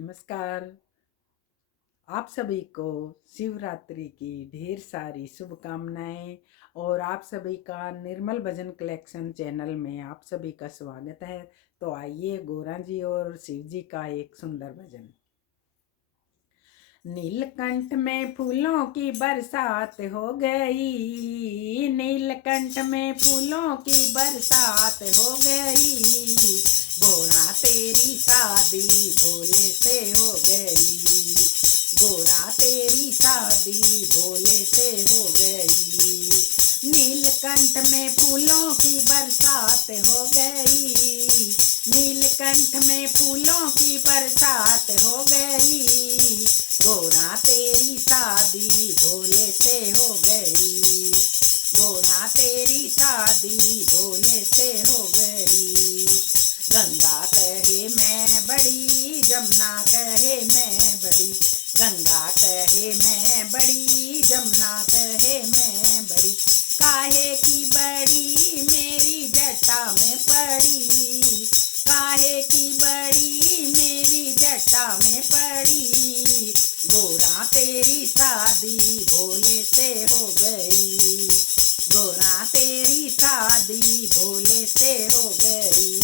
नमस्कार। आप सभी को शिवरात्रि की ढेर सारी शुभकामनाएं और आप सभी का निर्मल भजन कलेक्शन चैनल में आप सभी का स्वागत है। तो आइए गोरा जी और शिव जी का एक सुंदर भजन। नीलकंठ में फूलों की बरसात हो गई, नीलकंठ में फूलों की बरसात हो गई, गोरा तेरी शादी भोले से हो गई, गोरा तेरी शादी भोले से हो गई। नीलकंठ में फूलों की बरसात हो गई, नीलकंठ में फूलों की बरसात हो गई, गोरा तेरी शादी भोले से हो गई, गोरा तेरी शादी भोले से हो गई। गंगा कहे मैं बड़ी, जमुना कहे मैं बड़ी, गंगा कहे मैं बड़ी, जमुना कहे मैं बड़ी, काहे की बड़ी मेरी जटा में पड़ी, काहे की बड़ी मेरी जटा में पड़ी, गोरा तेरी शादी भोले से हो गई, गोरा तेरी शादी भोले से हो गई।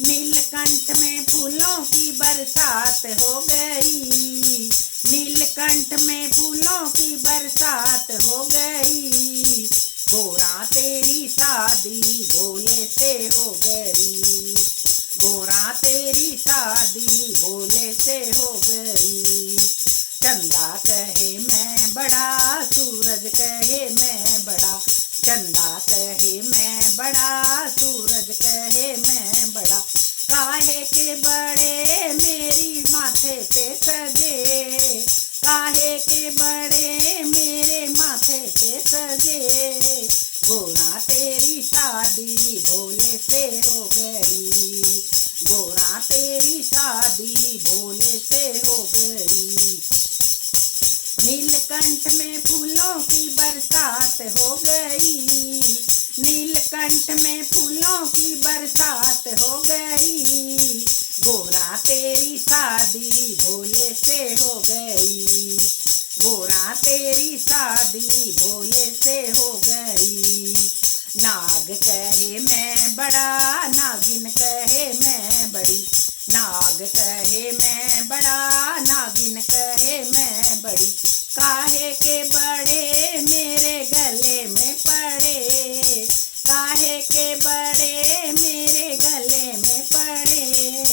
नीलकंठ में फूलों की बरसात हो गई, नीलकंठ में फूलों की बरसात हो गई, गोरा तेरी शादी भोले से हो गई, गोरा तेरी शादी भोले से हो गई। चंदा कहे मैं बड़ा, सूरज कहे मैं बड़ा, चंदा कहे मैं बड़ा, सूरज कहे मैं बड़ा, काहे के बड़े मेरी माथे पे सजे, काहे के बड़े मेरे माथे पे सजे, गोरा तेरी शादी भोले से हो गई, गोरा तेरी शादी भोले से हो गई। नीलकंठ में फूलों की बरसात हो गई, नीलकंठ में फूलों की बरसात हो गई, गोरा तेरी शादी भोले से हो गई, गोरा तेरी शादी भोले से हो गई। नाग कहे मैं बड़ा, नागिन कहे मैं बड़ी, नाग कहे मैं बड़ा, नागिन कहे मैं बड़ी, काहे के बड़े मेरे गले में पड़े, काहे के बड़े मेरे गले में पड़े,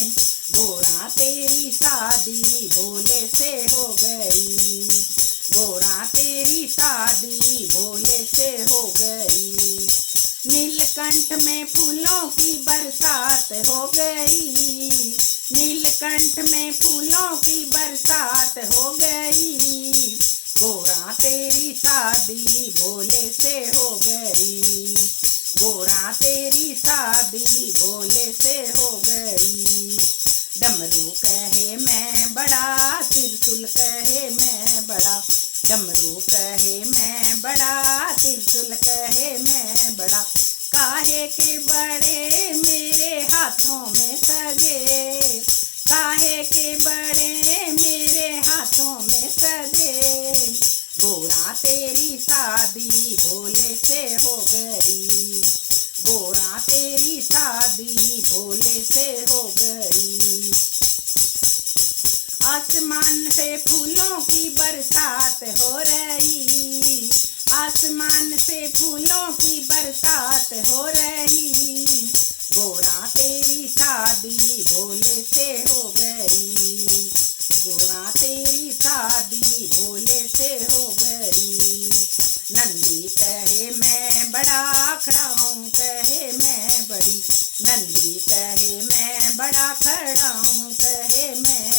गोरा तेरी शादी भोले से हो गई, गोरा तेरी शादी भोले से हो गई। नीलकंठ में फूलों की बरसात हो गई, नीलकंठ में फूलों की बरसात हो गई, गोरा तेरी शादी भोले से हो गई, गोरा तेरी शादी भोले से हो गई। डमरू कहे मैं बड़ा, त्रिशूल कहे मैं बड़ा, डमरू कहे मैं बड़ा, त्रिशूल कहे मैं बड़ा, काहे के बड़े मेरे हाथों में सजे, काहे के बड़े मेरे हाथों में सजे, गोरा तेरी शादी भोले से हो गई, गोरा तेरी शादी भोले से हो गई। आसमान से फूलों की बरसात हो रही, आसमान से फूलों की बरसात हो रही, गोरा तेरी शादी भोले से हो गई, गोरा तेरी शादी भोले से हो गई। नंदी कहे मैं बड़ा, खड़ा हूँ कहे मैं बड़ी, नंदी कहे मैं बड़ा, खड़ा हूँ कहे मैं